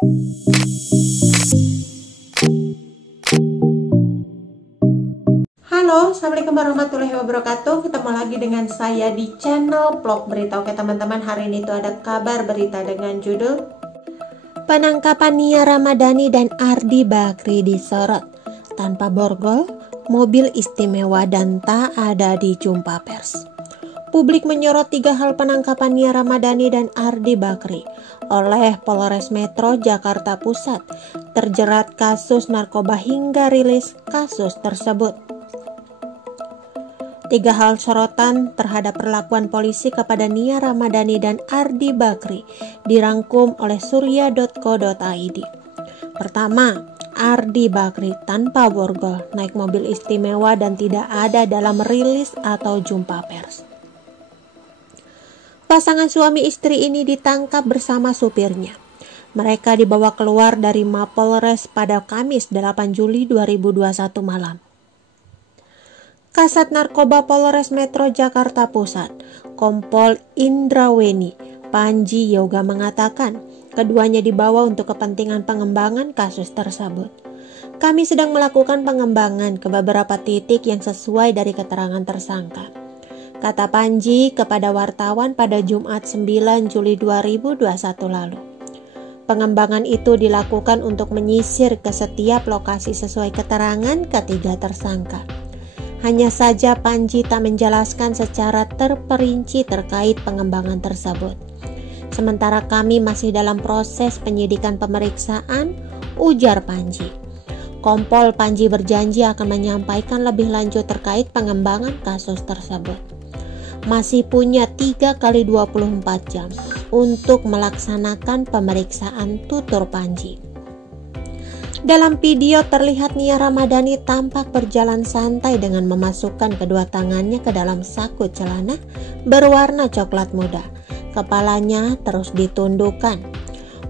Halo, assalamualaikum warahmatullahi wabarakatuh. Ketemu lagi dengan saya di channel vlog berita. Oke teman-teman, hari ini tuh ada kabar berita dengan judul penangkapan Nia Ramadhani dan Ardi Bakri disorot. Tanpa borgol, mobil istimewa dan tak ada di jumpa pers. Publik menyorot 3 hal penangkapan Nia Ramadhani dan Ardi Bakri oleh Polres Metro Jakarta Pusat terjerat kasus narkoba hingga rilis kasus tersebut. 3 hal sorotan terhadap perlakuan polisi kepada Nia Ramadhani dan Ardi Bakri dirangkum oleh surya.co.id. Pertama, Ardi Bakri tanpa borgol naik mobil istimewa dan tidak ada dalam rilis atau jumpa pers. Pasangan suami istri ini ditangkap bersama supirnya. Mereka dibawa keluar dari Mapolres pada Kamis 8 Juli 2021 malam. Kasat Narkoba Polres Metro Jakarta Pusat, Kompol Indraweni Panji Yoga mengatakan, keduanya dibawa untuk kepentingan pengembangan kasus tersebut. Kami sedang melakukan pengembangan ke beberapa titik yang sesuai dari keterangan tersangka, kata Panji kepada wartawan pada Jumat 9 Juli 2021 lalu. Pengembangan itu dilakukan untuk menyisir ke setiap lokasi sesuai keterangan ketiga tersangka. Hanya saja Panji tak menjelaskan secara terperinci terkait pengembangan tersebut. Sementara kami masih dalam proses penyidikan pemeriksaan, ujar Panji. Kompol Panji berjanji akan menyampaikan lebih lanjut terkait pengembangan kasus tersebut. Masih punya 3 kali 24 jam untuk melaksanakan pemeriksaan, tutur Panji. Dalam video terlihat Nia Ramadhani tampak berjalan santai dengan memasukkan kedua tangannya ke dalam saku celana berwarna coklat muda. Kepalanya terus ditundukkan.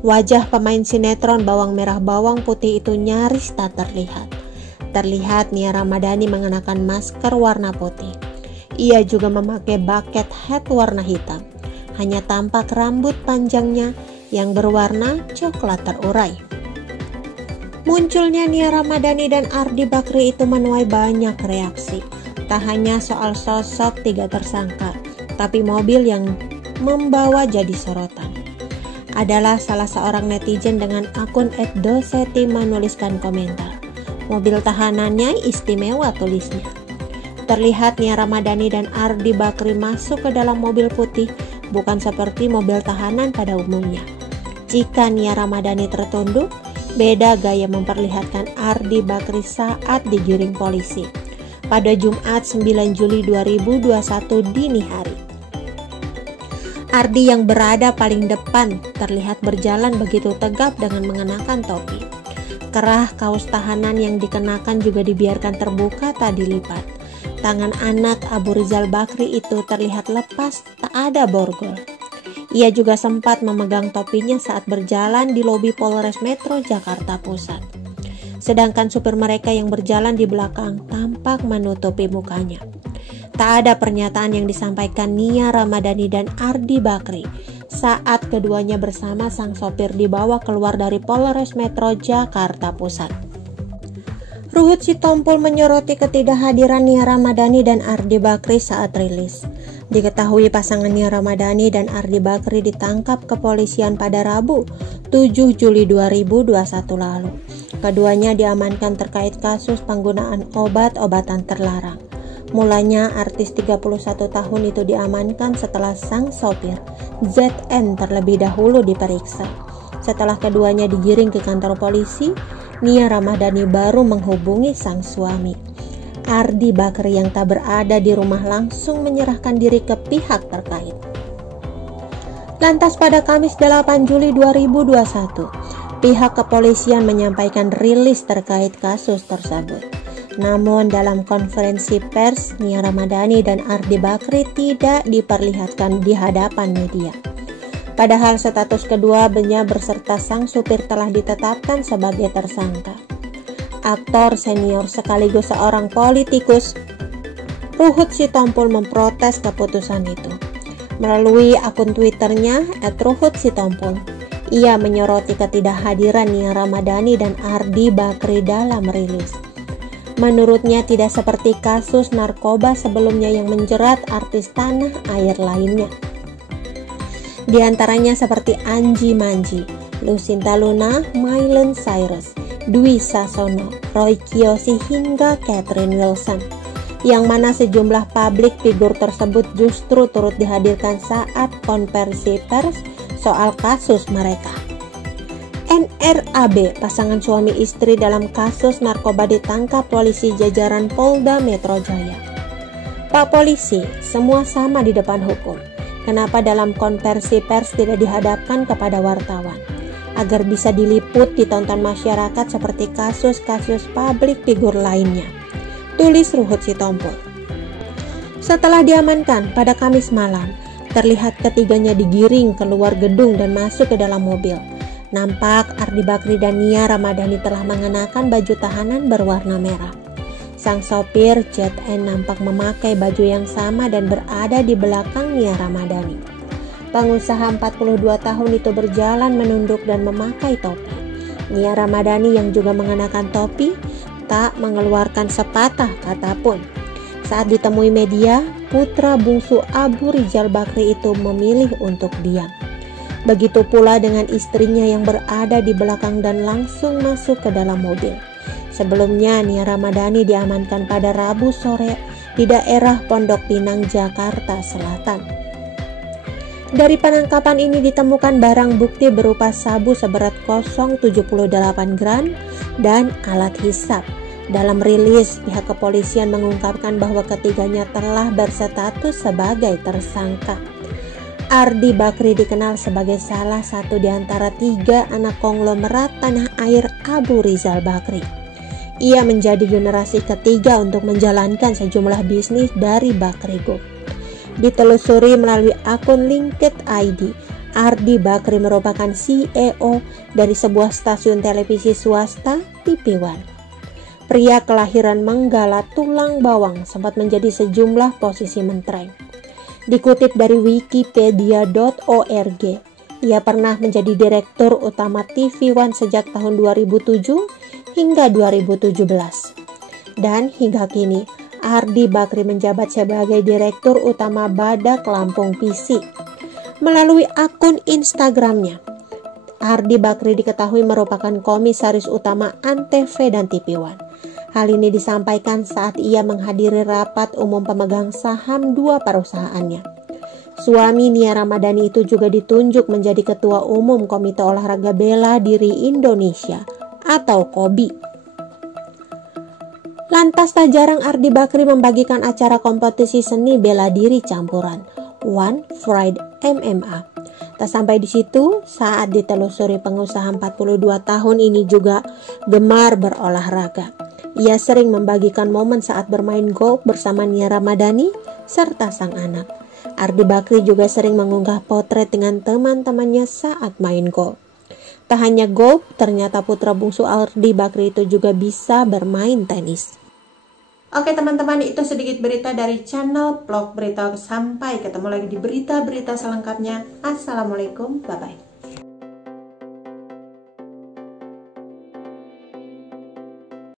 Wajah pemain sinetron Bawang Merah Bawang Putih itu nyaris tak terlihat. Terlihat Nia Ramadhani mengenakan masker warna putih. Ia juga memakai bucket hat warna hitam. Hanya tampak rambut panjangnya yang berwarna coklat terurai. Munculnya Nia Ramadhani dan Ardi Bakri itu menuai banyak reaksi. Tak hanya soal sosok 3 tersangka, tapi mobil yang membawa jadi sorotan. Adalah salah seorang netizen dengan akun @doseti menuliskan komentar. Mobil tahanannya istimewa, tulisnya. Terlihat Nia Ramadhani dan Ardi Bakri masuk ke dalam mobil putih, bukan seperti mobil tahanan pada umumnya. Jika Nia Ramadhani tertunduk, beda gaya memperlihatkan Ardi Bakri saat digiring polisi pada Jumat 9 Juli 2021 dini hari. Ardi yang berada paling depan terlihat berjalan begitu tegap dengan mengenakan topi. Kerah kaos tahanan yang dikenakan juga dibiarkan terbuka tak dilipat. Tangan anak Abu Rizal Bakri itu terlihat lepas, tak ada borgol. Ia juga sempat memegang topinya saat berjalan di lobi Polres Metro Jakarta Pusat. Sedangkan supir mereka yang berjalan di belakang tampak menutupi mukanya. Tak ada pernyataan yang disampaikan Nia Ramadhani dan Ardi Bakri saat keduanya bersama sang sopir dibawa keluar dari Polres Metro Jakarta Pusat. Ruhut Sitompul menyoroti ketidakhadiran Nia Ramadhani dan Ardi Bakri saat rilis. Diketahui pasangan Nia Ramadhani dan Ardi Bakri ditangkap kepolisian pada Rabu 7 Juli 2021 lalu. Keduanya diamankan terkait kasus penggunaan obat-obatan terlarang. Mulanya artis 31 tahun itu diamankan setelah sang sopir ZN terlebih dahulu diperiksa. Setelah keduanya digiring ke kantor polisi, Nia Ramadhani baru menghubungi sang suami. Ardi Bakri yang tak berada di rumah langsung menyerahkan diri ke pihak terkait. Lantas pada Kamis 8 Juli 2021, pihak kepolisian menyampaikan rilis terkait kasus tersebut. Namun dalam konferensi pers, Nia Ramadhani dan Ardi Bakri tidak diperlihatkan di hadapan media. Padahal status keduanya beserta sang supir telah ditetapkan sebagai tersangka. Aktor senior sekaligus seorang politikus, Ruhut Sitompul memprotes keputusan itu. Melalui akun Twitternya @ruhutsitompul, Ia menyoroti ketidakhadiran Nia Ramadhani dan Ardi Bakri dalam rilis. Menurutnya tidak seperti kasus narkoba sebelumnya yang menjerat artis tanah air lainnya. Di antaranya seperti Anji Manji, Lucinta Luna, Miley Cyrus, Dwi Sasono, Roy Kiyoshi hingga Catherine Wilson, yang mana sejumlah publik figur tersebut justru turut dihadirkan saat konversi pers soal kasus mereka. NRAB, pasangan suami istri dalam kasus narkoba ditangkap polisi jajaran Polda Metro Jaya. Pak polisi, semua sama di depan hukum. Kenapa dalam konversi pers tidak dihadapkan kepada wartawan? Agar bisa diliput ditonton masyarakat seperti kasus-kasus publik figur lainnya. Tulis Ruhut Sitompul. Setelah diamankan pada Kamis malam, terlihat ketiganya digiring keluar gedung dan masuk ke dalam mobil. Nampak Ardi Bakri dan Nia Ramadhani telah mengenakan baju tahanan berwarna merah. Sang sopir ZN nampak memakai baju yang sama dan berada di belakang Nia Ramadhani. Pengusaha 42 tahun itu berjalan menunduk dan memakai topi. Nia Ramadhani yang juga mengenakan topi tak mengeluarkan sepatah kata pun. Saat ditemui media, putra bungsu Abu Rizal Bakri itu memilih untuk diam. Begitu pula dengan istrinya yang berada di belakang dan langsung masuk ke dalam mobil. Sebelumnya, Nia Ramadhani diamankan pada Rabu sore di daerah Pondok Pinang, Jakarta Selatan. Dari penangkapan ini ditemukan barang bukti berupa sabu seberat 0,78 gram dan alat hisap. Dalam rilis, pihak kepolisian mengungkapkan bahwa ketiganya telah berstatus sebagai tersangka. Ardi Bakri dikenal sebagai salah satu di antara 3 anak konglomerat tanah air Abu Rizal Bakri. Ia menjadi generasi ketiga untuk menjalankan sejumlah bisnis dari Bakri Group. Ditelusuri melalui akun LinkedIn ID, Ardi Bakri merupakan CEO dari sebuah stasiun televisi swasta TV One. Pria kelahiran Menggala Tulang Bawang sempat menjadi sejumlah posisi menteri. Dikutip dari wikipedia.org, ia pernah menjadi direktur utama TV One sejak tahun 2007 hingga 2017. Dan hingga kini, Ardi Bakri menjabat sebagai direktur utama Badak Lampung PC. Melalui akun Instagramnya, Ardi Bakri diketahui merupakan komisaris utama Antv dan TV One. Hal ini disampaikan saat ia menghadiri rapat umum pemegang saham 2 perusahaannya. Suami Nia Ramadhani itu juga ditunjuk menjadi Ketua Umum Komite Olahraga Bela Diri Indonesia atau KOBI. Lantas tak jarang Ardi Bakri membagikan acara kompetisi seni bela diri campuran One Fried MMA. Tak sampai di situ, saat ditelusuri pengusaha 42 tahun ini juga gemar berolahraga. Ia sering membagikan momen saat bermain golf bersama Nia Ramadhani serta sang anak. Ardi Bakri juga sering mengunggah potret dengan teman-temannya saat main golf. Tak hanya golf, ternyata putra bungsu Ardi Bakri itu juga bisa bermain tenis. Oke teman-teman, itu sedikit berita dari channel Vlog Berita. Sampai ketemu lagi di berita-berita selengkapnya. Assalamualaikum, bye-bye.